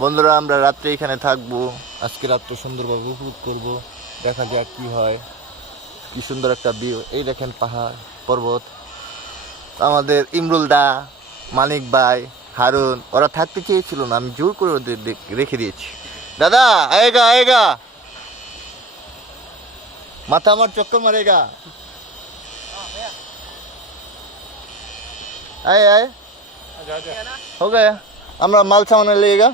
বন্ধুরা আমরা রাত্রে এখানে থাকবো, আজকে রাত্রে সুন্দরভাবে উপভোগ করব। দেখা যাক কি হয়। কি সুন্দর একটা ভিউ, এই দেখেন পাহাড় পর্বত। আমাদের ইমরুল দা, মানিক ভাই, হারুন ওরা থাকতে চেয়েছিল না, আমি জোর করে ওদের রেখে দিয়েছি। দাদা আয়েগা আয়েগা, মাথা আমার চক্কর মারেগা। आए आए हो गया, हमरा माल सामान लेगा।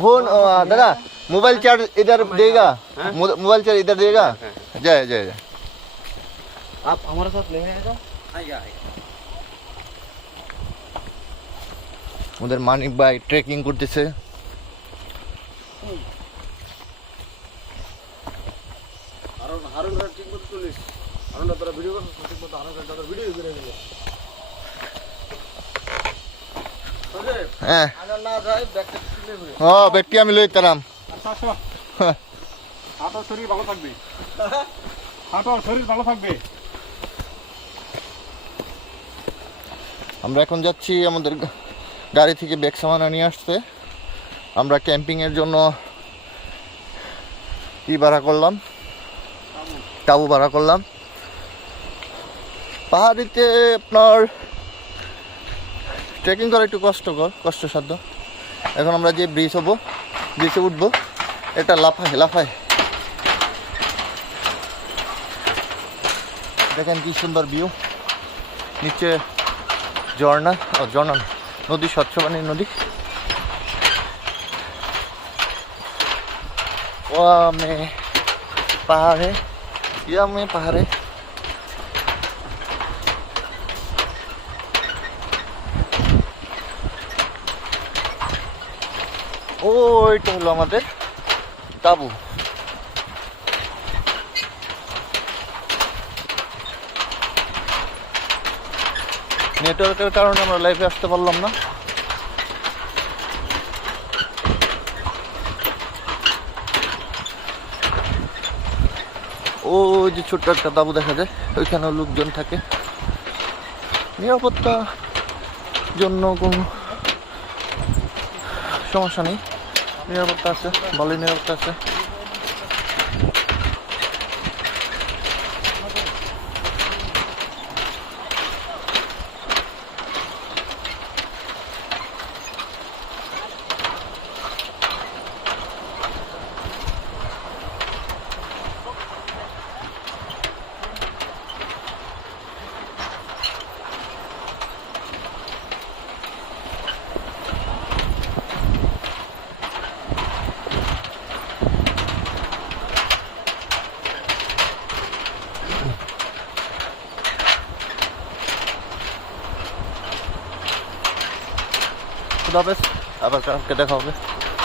फोन दादा मोबाइल चार्ज इधर देगा, मोबाइल चार्ज इधर देगा। जय जय जय। आप हमारे साथ ले आएगा। उधर मानिक भाई ट्रेकिंग করতেছে। हारून ठीक मत चलिस, हारून তোরা ভিডিও করছিস ঠিক মত, হারুন তোরা ভিডিও করে দিলে। হ্যাঁ আগে না যায় ব্যাকটা তুলে ঘুরে। ও বেটি আমি লই তারাম। আচ্ছা আচ্ছা, হাঁটো শরীর ভালো থাকবে, হাঁটো শরীর ভালো থাকবে। আমরা এখন যাচ্ছি, আমাদের গাড়ি থেকে ব্যাগ সামান নিয়ে আসছে। আমরা ক্যাম্পিং এর জন্য ভাড়া করলাম, তাবু ভাড়া করলাম। পাহাড়িতে আপনার ট্রেকিং করা একটু কষ্টসাধ্য। এখন আমরা যে ব্রিজ হবো, ব্রিজে উঠবো, এটা লাফায় লাফায়। দেখেন কি সুন্দর ভিউ, নিচে ঝর্ণা, ঝর্ণা নদী, স্বচ্ছ পানির নদী। वहाँ में पहाड़ है, यहाँ में पहाड़ है। ও এটা হলো আমাদের তাবু। নেটওয়ার্কের কারণে আমরা লাইভে আসতে পারলাম না। ও যে ছোট্ট একটা তাবু দেখা যায়, ওইখানেও লোকজন থাকে। নিরাপত্তার জন্য কোনো সমস্যা নেই, নিরাপত্তা আছে, ভালোই নিরাপত্তা আছে। খুদা হাফেজ, আবার কালকে দেখা হবে।